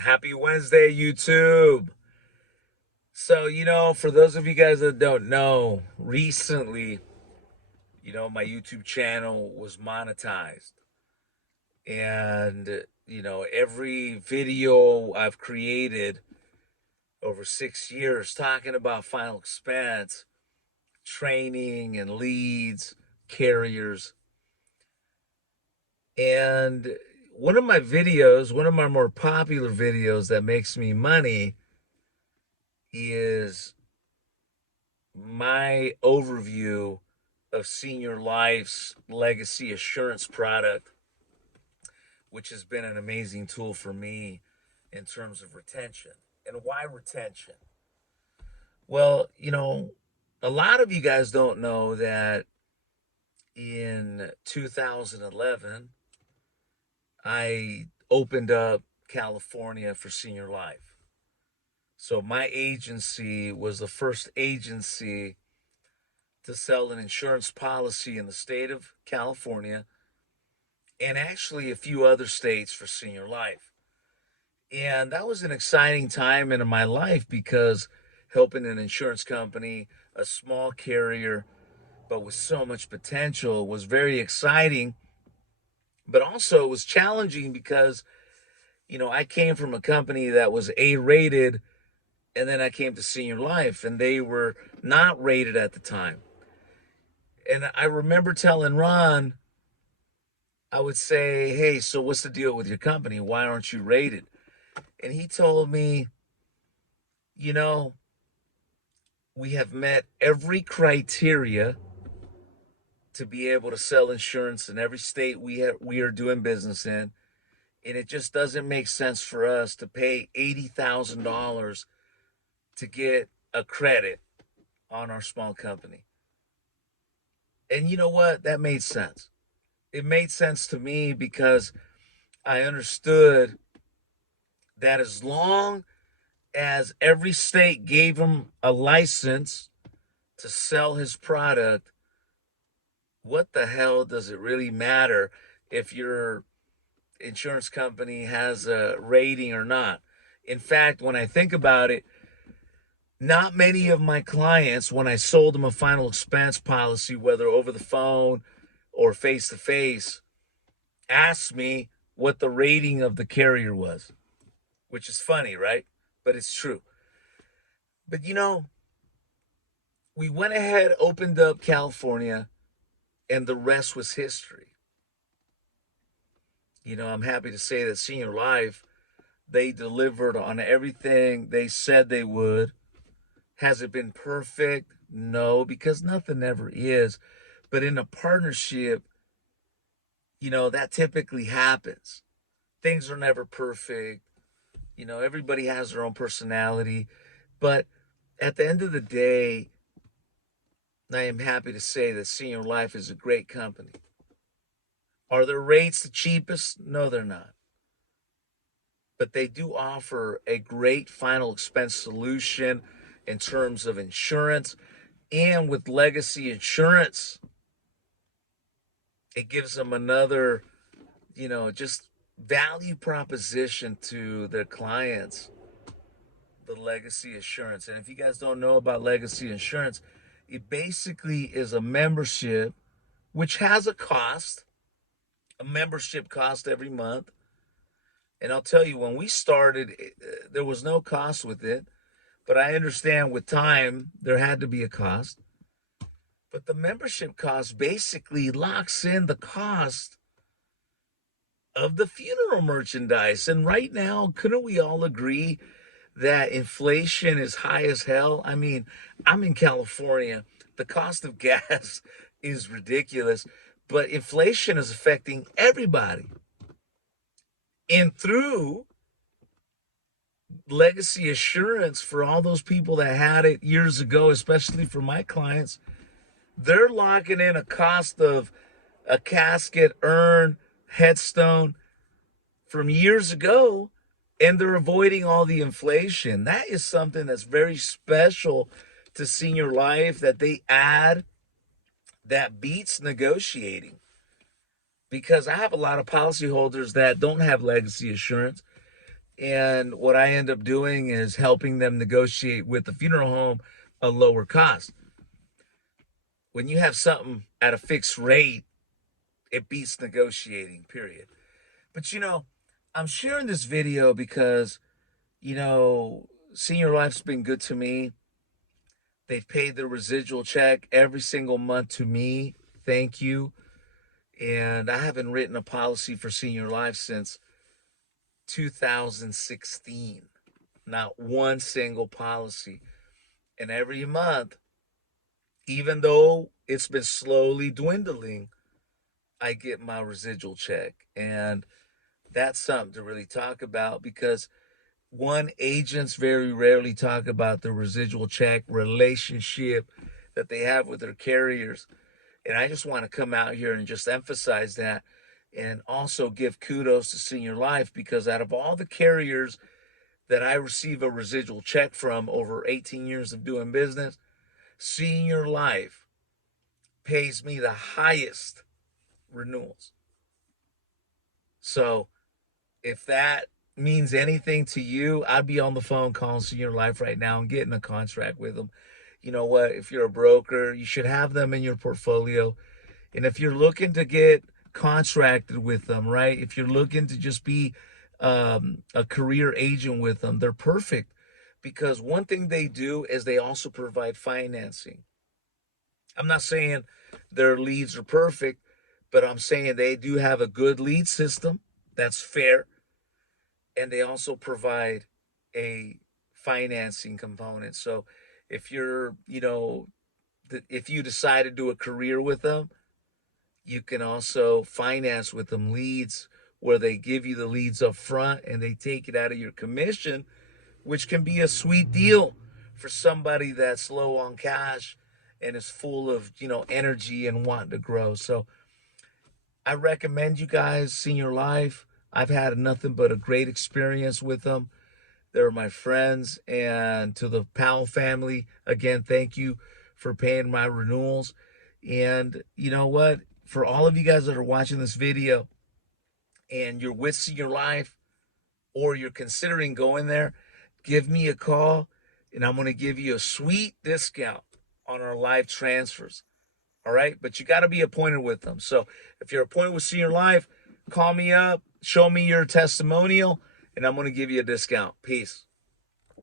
Happy Wednesday, YouTube. So, for those of you guys that don't know, recently, my YouTube channel was monetized. And, every video I've created over 6 years talking about final expense, training, and leads, carriers. And one of my more popular videos that makes me money is my overview of Senior Life's legacy assurance product, which has been an amazing tool for me in terms of retention. And why retention? Well, a lot of you guys don't know that in 2011, I opened up California for Senior Life. So my agency was the first agency to sell an insurance policy in the state of California and actually a few other states for Senior Life. And that was an exciting time in my life because helping an insurance company, a small carrier, but with so much potential was very exciting. But also it was challenging because, I came from a company that was A rated, and then I came to Senior Life and they were not rated at the time. And I remember telling Ron, I would say, hey, so what's the deal with your company? Why aren't you rated? And he told me, you know, we have met every criteria to be able to sell insurance in every state we are doing business in. And it just doesn't make sense for us to pay $80,000 to get a credit on our small company. And you know what? That made sense. It made sense to me because I understood that as long as every state gave him a license to sell his product, what the hell does it really matter if your insurance company has a rating or not? In fact, when I think about it, not many of my clients, when I sold them a final expense policy, whether over the phone or face to face, asked me what the rating of the carrier was, which is funny, right? But it's true. But we went ahead, opened up California, and the rest was history. I'm happy to say that Senior Life, they delivered on everything they said they would. Has it been perfect? No, because nothing ever is. But in a partnership, that typically happens. Things are never perfect. Everybody has their own personality. But at the end of the day, I am happy to say that Senior Life is a great company. Are their rates the cheapest? No, they're not. But they do offer a great final expense solution in terms of insurance. And with legacy insurance, it gives them another, just value proposition to their clients, the legacy insurance. And if you guys don't know about legacy insurance, it basically is a membership which has a membership cost every month. And I'll tell you, when we started, there was no cost with it. But I understand with time, there had to be a cost. But the membership cost basically locks in the cost of the funeral merchandise. And right now, couldn't we all agree that inflation is high as hell? I mean, I'm in California. The cost of gas is ridiculous, but inflation is affecting everybody. And through legacy assurance, for all those people that had it years ago, especially for my clients, they're locking in a cost of a casket, urn, headstone from years ago, and they're avoiding all the inflation. That is something that's very special to Senior Life that they add that beats negotiating. Because I have a lot of policyholders that don't have legacy assurance, And what I end up doing is helping them negotiate with the funeral home a lower cost. When you have something at a fixed rate, it beats negotiating, period. But I'm sharing this video because, Senior Life's been good to me. They've paid their residual check every single month to me. Thank you. And I haven't written a policy for Senior Life since 2016. Not one single policy. And every month, even though it's been slowly dwindling, I get my residual check. And that's something to really talk about because agents very rarely talk about the residual check relationship that they have with their carriers. And I just want to come out here and just emphasize that and also give kudos to Senior Life because out of all the carriers that I receive a residual check from over 18 years of doing business, Senior Life pays me the highest renewals. So if that means anything to you, I'd be on the phone calling Senior Life right now and getting a contract with them. You know what? If you're a broker, you should have them in your portfolio. And if you're looking to get contracted with them, right? If you're looking to just be a career agent with them, they're perfect because one thing they do is they also provide financing. I'm not saying their leads are perfect, but I'm saying they do have a good lead system that's fair. And they also provide a financing component. So if you're, if you decide to do a career with them, you can also finance with them leads where they give you the leads up front and they take it out of your commission, which can be a sweet deal for somebody that's low on cash and is full of, energy and wanting to grow. So I recommend you guys Senior Life. I've had nothing but a great experience with them. They're my friends. And to the Powell family, again, thank you for paying my renewals. And you know what? For all of you guys that are watching this video and you're with Senior Life or you're considering going there, give me a call and I'm going to give you a sweet discount on our live transfers. All right? But you got to be appointed with them. So if you're appointed with Senior Life, call me up, show me your testimonial, and I'm going to give you a discount. Peace.